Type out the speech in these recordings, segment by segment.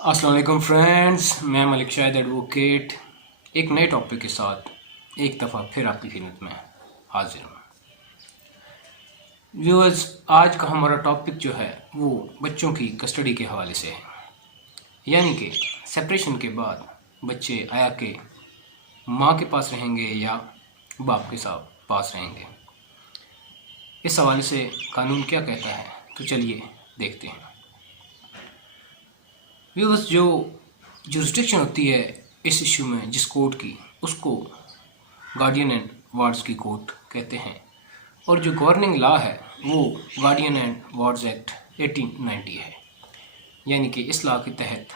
अस्सलाम वालेकुम फ्रेंड्स, मैं मलिक शाहिद एडवोकेट एक नए टॉपिक के साथ एक दफ़ा फिर आपकी खिदमत में हाजिर हूँ। व्यूअर्स, आज का हमारा टॉपिक जो है वो बच्चों की कस्टडी के हवाले से है, यानी कि सेपरेशन के बाद बच्चे आया के माँ के पास रहेंगे या बाप के साथ पास रहेंगे। इस हवाले से कानून क्या कहता है, तो चलिए देखते हैं। व्यूअर्स, जो जुरिस्डिक्शन होती है इस इशू में जिस कोर्ट की, उसको गार्डियन एंड वार्ड्स की कोर्ट कहते हैं, और जो गवर्निंग लॉ है वो गार्डियन एंड वार्ड्स एक्ट 1890 है, यानी कि इस लॉ के तहत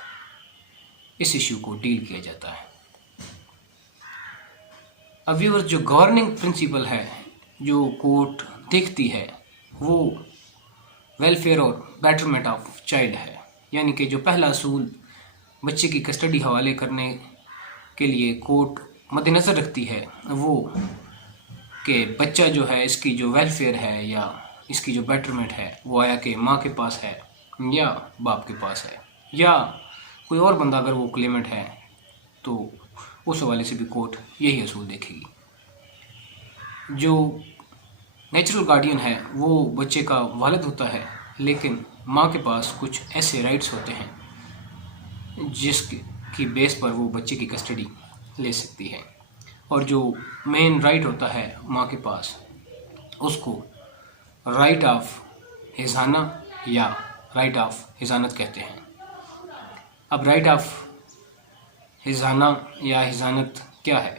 इस इशू को डील किया जाता है। अब व्यूअर्स, जो गवर्निंग प्रिंसिपल है जो कोर्ट देखती है वो वेलफेयर और बेटरमेंट ऑफ चाइल्ड है, यानी कि जो पहला असूल बच्चे की कस्टडी हवाले करने के लिए कोर्ट मद्देनज़र रखती है वो कि बच्चा जो है इसकी जो वेलफेयर है या इसकी जो बेटरमेंट है वो आया कि माँ के पास है या बाप के पास है, या कोई और बंदा अगर वो क्लेमेंट है तो उस हवाले से भी कोर्ट यही असूल देखेगी। जो नेचुरल गार्डियन है वो बच्चे का वालिद होता है, लेकिन माँ के पास कुछ ऐसे राइट्स होते हैं जिसकी बेस पर वो बच्चे की कस्टडी ले सकती है, और जो मेन राइट होता है माँ के पास उसको राइट ऑफ हिजाना या राइट ऑफ हिजानत कहते हैं। अब राइट ऑफ हिजाना या हिजानत क्या है?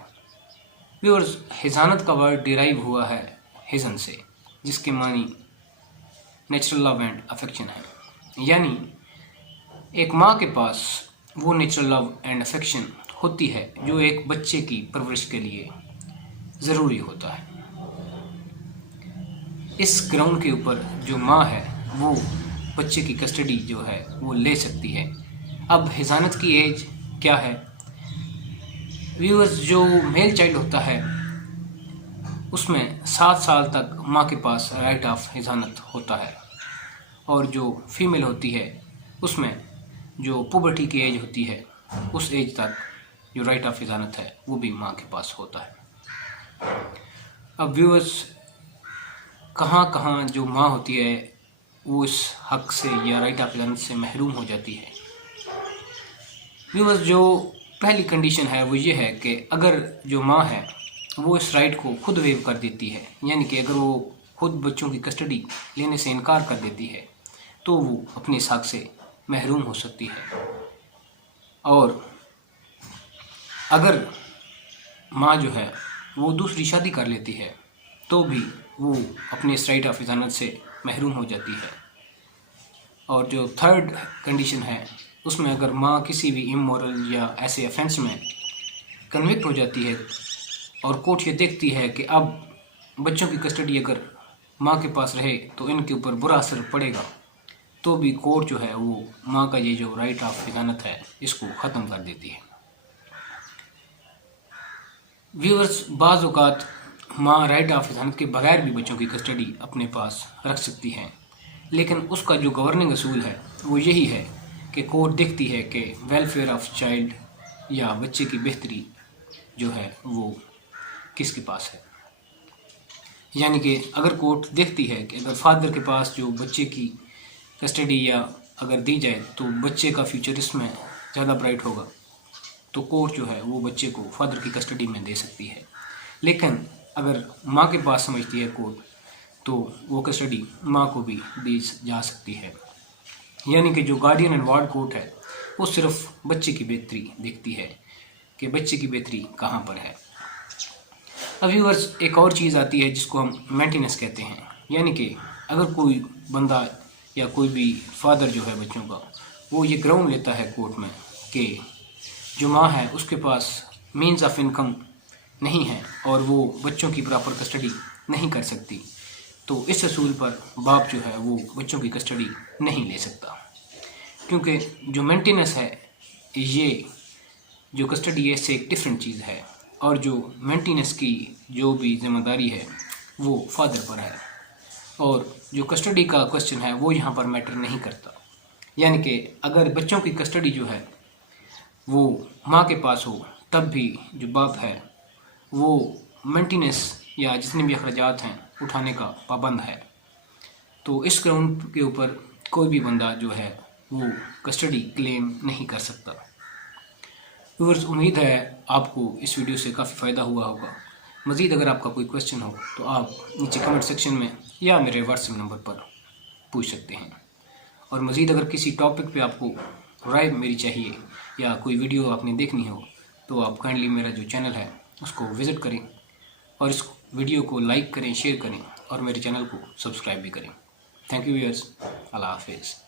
व्यूअर्स, हिजानत का वर्ड डिराइव हुआ है हिजन से, जिसके मानी नेचुरल लव एंड अफेक्शन है, यानी एक माँ के पास वो नेचुरल लव एंड अफेक्शन होती है जो एक बच्चे की परवरिश के लिए ज़रूरी होता है। इस ग्राउंड के ऊपर जो माँ है वो बच्चे की कस्टडी जो है वो ले सकती है। अब हिजानत की एज क्या है? व्यूअर्स, जो मेल चाइल्ड होता है उसमें 7 साल तक माँ के पास राइट ऑफ हिजानत होता है, और जो फीमेल होती है उसमें जो पुबर्टी की एज होती है उस एज तक जो राइट ऑफ हिजानत है वो भी माँ के पास होता है। अब व्यूअर्स, कहाँ कहाँ जो माँ होती है वो इस हक से या राइट ऑफ हिजानत से महरूम हो जाती है। व्यूअर्स, जो पहली कंडीशन है वो ये है कि अगर जो माँ है वो इस राइट को खुद वेव कर देती है, यानी कि अगर वो खुद बच्चों की कस्टडी लेने से इनकार कर देती है तो वो अपने इस हक से महरूम हो सकती है। और अगर माँ जो है वो दूसरी शादी कर लेती है तो भी वो अपने इस राइट ऑफ हिजानत से महरूम हो जाती है। और जो थर्ड कंडीशन है उसमें अगर माँ किसी भी इमोरल या ऐसे ऑफेंस में कन्विक्ट हो जाती है और कोर्ट ये देखती है कि अब बच्चों की कस्टडी अगर माँ के पास रहे तो इनके ऊपर बुरा असर पड़ेगा, तो भी कोर्ट जो है वो माँ का ये जो राइट ऑफ हिजानत है इसको ख़त्म कर देती है। व्यूअर्स, बाज़ औक़ात माँ राइट ऑफ हिजानत के बगैर भी बच्चों की कस्टडी अपने पास रख सकती हैं, लेकिन उसका जो गवर्निंग असूल है वो यही है कि कोर्ट देखती है कि वेलफेयर ऑफ चाइल्ड या बच्चे की बेहतरी जो है वो किसके पास है। यानी कि अगर कोर्ट देखती है कि अगर फादर के पास जो बच्चे की कस्टडी या अगर दी जाए तो बच्चे का फ्यूचर इसमें ज़्यादा ब्राइट होगा, तो कोर्ट जो है वो बच्चे को फादर की कस्टडी में दे सकती है। लेकिन अगर माँ के पास समझती है कोर्ट तो वो कस्टडी माँ को भी दी जा सकती है। यानी कि जो गार्डियन एंड वार्ड कोर्ट है वो सिर्फ बच्चे की बेहतरी देखती है कि बच्चे की बेहतरी कहाँ पर है। अब व्यूअर्स, एक और चीज़ आती है जिसको हम मेंटेनेंस कहते हैं, यानी कि अगर कोई बंदा या कोई भी फादर जो है बच्चों का वो ये ग्राउंड लेता है कोर्ट में कि जो माँ है उसके पास मीन्स ऑफ इनकम नहीं है और वो बच्चों की प्रॉपर कस्टडी नहीं कर सकती, तो इस असूल पर बाप जो है वो बच्चों की कस्टडी नहीं ले सकता, क्योंकि जो मेंटेनेंस है ये जो कस्टडी है इससे एक डिफरेंट चीज़ है, और जो मेंटेनेंस की जो भी जिम्मेदारी है वो फादर पर है, और जो कस्टडी का क्वेश्चन है वो यहाँ पर मैटर नहीं करता। यानी कि अगर बच्चों की कस्टडी जो है वो माँ के पास हो, तब भी जो बाप है वो मेंटेनेंस या जितने भी अखराजात हैं उठाने का पाबंद है। तो इस ग्राउंड के ऊपर कोई भी बंदा जो है वो कस्टडी क्लेम नहीं कर सकता। व्यूअर्स, उम्मीद है आपको इस वीडियो से काफ़ी फ़ायदा हुआ होगा। मज़ीद अगर आपका कोई क्वेश्चन हो तो आप नीचे कमेंट सेक्शन में या मेरे व्हाट्सएप नंबर पर पूछ सकते हैं। और मज़ीद अगर किसी टॉपिक पे आपको राय मेरी चाहिए या कोई वीडियो आपने देखनी हो तो आप काइंडली मेरा जो चैनल है उसको विज़िट करें और इस वीडियो को लाइक करें, शेयर करें और मेरे चैनल को सब्सक्राइब भी करें। थैंक यू व्यूअर्स, अल्लाह हाफिज़।